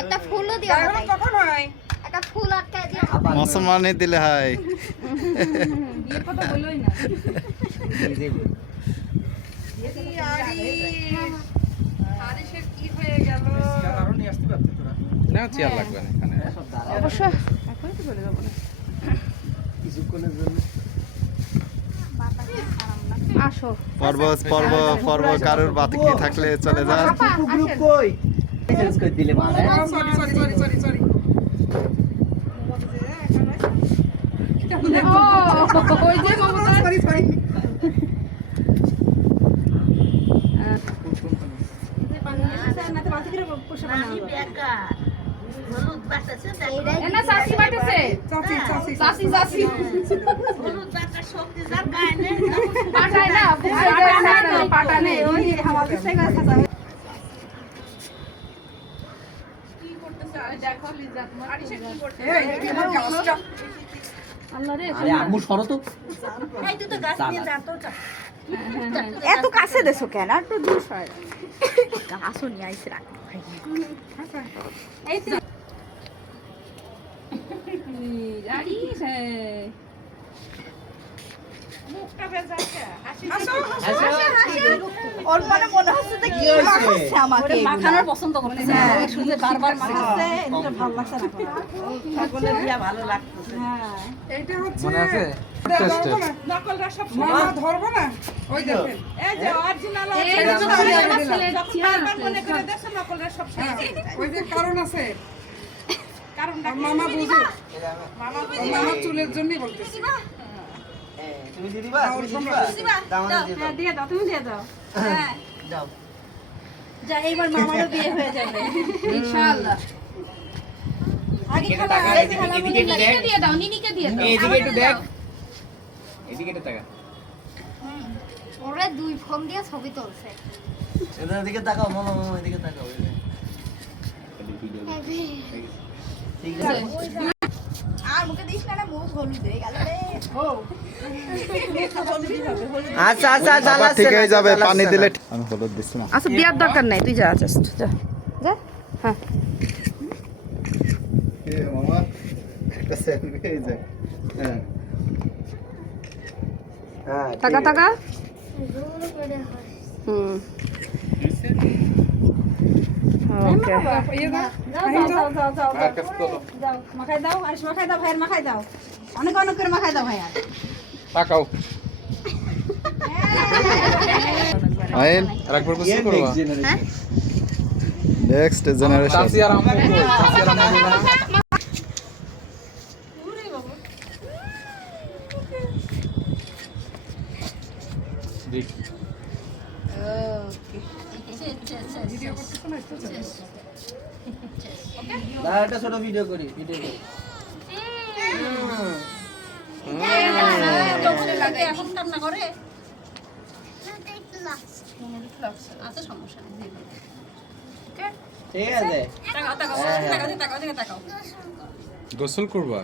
একটা ফুলও দিও না কখন হয় একটা ফুল আটকায় দিও মুসলমানই দিলে হয় বিয়ের কথা বললোই না কি হয়ে গেল না চেয়ার লাগবে না এখানে অবশ্য এখনই তো বলে দেবো না কিছুক্ষণের জন্য আসো পর্ব কারোর বাতি কি থাকলে চলে যা গ্রুপ কই চেঞ্জ করে দিলে মা সরি ওই যে মমতা সরি আম্মু সরো তো এত কাছে দেছো কেন আর তো দূর হয় গাছও নিয়ে আইছে রাখ এই তো জানিস মুখটা বেজাচ্ছে ওর মনে হচ্ছে যে কি হচ্ছে আমাকে মাখানোর পছন্দ করতেছে হ্যাঁ শুধু বারবার মাখাচ্ছে এটা ভালো লাগছে না সকলে দিয়া ভালো লাগতেছে হ্যাঁ এটা হচ্ছে মনে আছে নকলরা সব মামা ধরবো না ওই দেখেন এই যে অরিজিনাল মনে করে দেখছেন নকলরা সব ওই যে কারণ আছে কারণটা মামা বুঝে মামা চুলের জন্যই বলতেছি তুমি দিদিবা দিয়ে দাও তুমি দিয়ে দাও হ্যাঁ যাও যা এইবার মামারও বিয়ে হয়ে যাবে ইনশাআল্লাহ আগে খালা নিনিকে দিয়ে দাও নিনিকে দিয়ে দাও এদিকে একটু দেখ এদিকে একটু তাকা ওরে দুই ফোন দিয়ে ছবি তুলছে এদিকে তাকাও মামা এদিকে তাকাও ঠিক আছে আর মুখে দিস না মুখ হলুদ হয়ে গেল রে ও আচ্ছা আচ্ছা আবার ঠিক হয়ে যাবে পানি দিলে আমি হলুদ দিছি না আচ্ছা দেওয়ার দরকার নাই তুই যা জাস্ট যা যা হ্যাঁ এ মামা একটা সেলফি এই যে হ্যাঁ হ্যাঁ টাকা টাকা জোর করে হয় হুম ওকে যাও যাও মাখাই দাও আর মাখাই দাও ভাইয়ের মাখাই দাও অনেক অনেক করে মাখাই দাও ভাইয়া তাকাও আইন আরেকবার কিছু করবা হ্যাঁ নেক্সট জেনারেশন চাচি আর আম্মু চাচি আর আম্মু দেখ না একটা ছোট ভিডিও করি এখন কান্না করে আচ্ছা সমস্যা নেই ঠিক আছে টাকা টাকা টাকা টাকা গোসল করবা